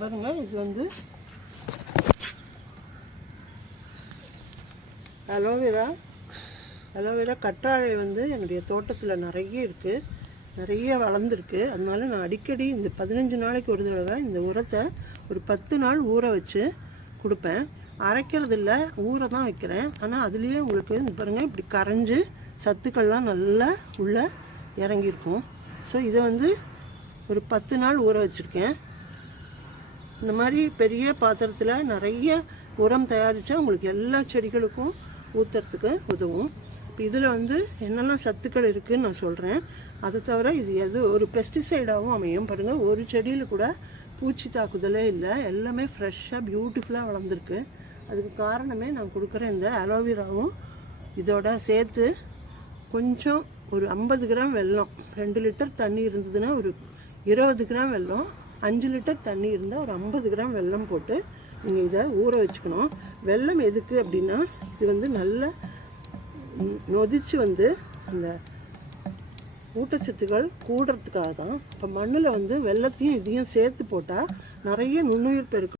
பாருங்க, இது வந்து அலோவேரா கற்றாழை வந்து என்னுடைய தோட்டத்தில் நிறைய இருக்குது, நிறைய வளர்ந்துருக்கு. அதனால நான் அடிக்கடி இந்த 15 நாளைக்கு ஒரு தடவை இந்த உரத்தை ஒரு 10 நாள் ஊற வச்சு கொடுப்பேன். அரைக்கிறது இல்லை, ஊற தான் வைக்கிறேன். ஆனால் அதுலேயே உங்களுக்கு இந்த பாருங்கள் இப்படி கரைஞ்சி சத்துக்கள்லாம் நல்லா உள்ளே இறங்கியிருக்கும். ஸோ இதை வந்து ஒரு 10 நாள் ஊற வச்சுருக்கேன். இந்த மாதிரி பெரிய பாத்திரத்தில் நிறைய உரம் தயாரித்தா உங்களுக்கு எல்லா செடிகளுக்கும் ஊற்றுறதுக்கு உதவும். இப்போ இதில் வந்து என்னெல்லாம் சத்துக்கள் இருக்குதுன்னு நான் சொல்கிறேன். அதை தவிர இது எது ஒரு பெஸ்டிசைடாகவும் அமையும். பாருங்கள், ஒரு செடியில் கூட பூச்சி தாக்குதலே இல்லை, எல்லாமே ஃப்ரெஷ்ஷாக பியூட்டிஃபுல்லாக வளர்ந்துருக்கு. அதுக்கு காரணமே நான் கொடுக்குற இந்த அலோவேராவும் இதோட சேர்த்து கொஞ்சம் ஒரு 50 கிராம் வெல்லம், 2 லிட்டர் தண்ணி இருந்ததுன்னா ஒரு 20 கிராம் வெல்லம், 5 லிட்டர் தண்ணி இருந்தால் ஒரு 50 கிராம் வெல்லம் போட்டு நீங்கள் இதை ஊற வச்சுக்கணும். வெல்லம் எதுக்கு அப்படின்னா, இது வந்து நல்லா நொதிச்சு வந்து அந்த ஊட்டச்சத்துக்கள் கூடுறதுக்காக தான். இப்போ மண்ணில் வந்து வெல்லத்தையும் இதையும் சேர்த்து போட்டால் நிறைய நுண்ணுயிர் பெருக்கம்